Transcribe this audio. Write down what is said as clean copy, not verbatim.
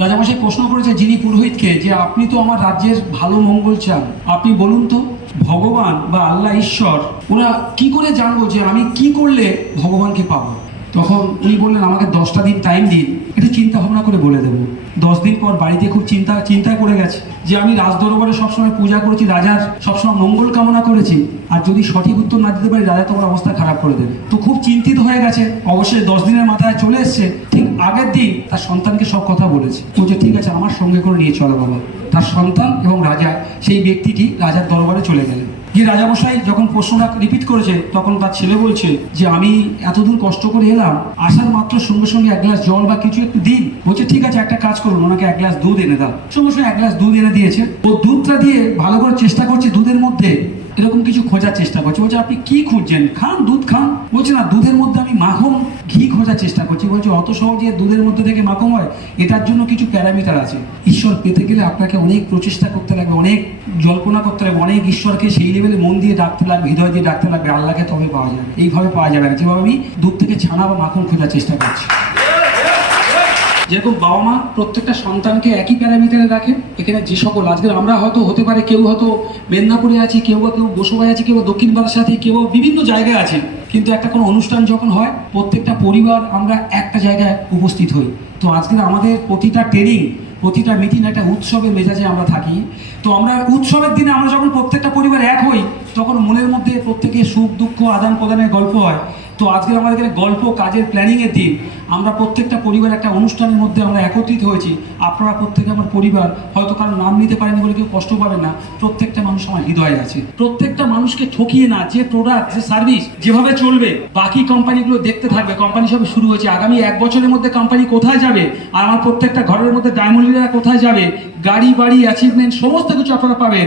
রাজামশাই প্রশ্ন করেছে যিনি পুরোহিতকে যে আপনি তো আমার রাজ্যের ভালো মঙ্গল চান, আপনি বলুন তো ভগবান বা আল্লাহ ঈশ্বর ওরা কি করে জানবো যে আমি কি করলে ভগবানকে পাবো? তখন উনি বললেন আমাকে 10টা দিন টাইম দিন, একটু চিন্তা ভাবনা করে বলে দেবো। 10 দিন পর বাড়িতে খুব চিন্তা করে গেছে যে আমি রাজদরবারে সবসময় পূজা করেছি, রাজার সবসময় মঙ্গল কামনা করেছি, আর যদি সঠিক উত্তর না দিতে পারি রাজা তোমার অবস্থা খারাপ করে দেবে। তো খুব চিন্তিত হয়ে গেছে। অবশ্যই 10 দিনের মাথায় চলে এসছে, ঠিক আগের দিন তার সন্তানকে সব কথা বলেছে। বলছে ঠিক আছে আমার সঙ্গে করে নিয়ে চলো বাবা। তার সন্তান এবং রাজা সেই ব্যক্তিটি রাজার দরবারে চলে গেলেন। গিয়ে রাজামশাই যখন প্রশ্নটা রিপিট করেছে তখন তার ছেলে বলছে যে আমি এতদূর কষ্ট করে এলাম, আসার মাত্র সঙ্গে সঙ্গে 1 গ্লাস জল বা কিছু একটু দিন। বলছে ঠিক আছে একটা কাজ করুন, ওনাকে 1 গ্লাস দুধ এনে দাও। সঙ্গে সঙ্গে 1 গ্লাস দুধ এনে দিয়েছে। ও দুধটা দিয়ে ভালো করে চেষ্টা করছে দুধের মধ্যে এরকম কিছু খোঁজার চেষ্টা করছে। বলছে আপনি কি খুঁজছেন? খান, দুধ খান। বলছে না, দুধের মধ্যে আমি মাখন ঘি খোঁজার চেষ্টা করছি। বলছে অত সহজে দুধের মধ্যে থেকে মাখন হয়? এটার জন্য কিছু প্যারামিটার আছে। ঈশ্বর পেতে গেলে আপনাকে অনেক প্রচেষ্টা করতে লাগবে, অনেক জল্পনা করতে লাগবে, অনেক ঈশ্বরকে সেই লেভেলে মন দিয়ে ডাকতে লাগবে, হৃদয় দিয়ে ডাকতে লাগবে। আল্লাহকে তবে পাওয়া যাবে। এইভাবে পাওয়া যাবে না যেভাবে আমি দুধ থেকে ছানা বা মাখন খোঁজার চেষ্টা করছি। যেরকম বাবা মা প্রত্যেকটা সন্তানকে একই প্যারামিটারে রাখে, এখানে যে সকল আজকে আমরা হয়তো হতে পারে কেউ হয়তো মেদিনীপুরে আছি, কেউ বসবাই আছে, কেউ দক্ষিণ বারাসাতে, কেউ বিভিন্ন জায়গায় আছে, কিন্তু একটা কোনো অনুষ্ঠান যখন হয় প্রত্যেকটা পরিবার আমরা একটা জায়গায় উপস্থিত হই। তো আজকে আমাদের প্রতিটা ট্রেনিং, প্রতিটা মিটিং একটা উৎসবের মেজাজে আমরা থাকি। তো আমরা উৎসবের দিনে আমরা যখন প্রত্যেকটা পরিবার এক হই তখন মনের মধ্যে প্রত্যেকের সুখ দুঃখ আদান প্রদানের গল্প হয়। তো আজকে আমাদের এখানে গল্প কাজের প্ল্যানিংয়ের দিন, আমরা প্রত্যেকটা পরিবার একটা অনুষ্ঠানের মধ্যে আমরা একত্রিত হয়েছি। আপনারা প্রত্যেকে আমার পরিবার, হয়তো কারণ নাম নিতে পারেনি বলে কেউ কষ্ট পাবেন না। প্রত্যেকটা মানুষ আমার হৃদয়ে আছে। প্রত্যেকটা মানুষকে ঠকিয়ে না, যে প্রোডাক্ট যে সার্ভিস যেভাবে চলবে বাকি কোম্পানিগুলো দেখতে থাকবে। কোম্পানি সব শুরু হয়েছে, আগামী 1 বছরের মধ্যে কোম্পানি কোথায় যাবে, আর আমার প্রত্যেকটা ঘরের মধ্যে ডায়মন্ড লিডার কোথায় যাবে, গাড়ি বাড়ি অ্যাচিভমেন্ট সমস্ত কিছু আপনারা পাবেন।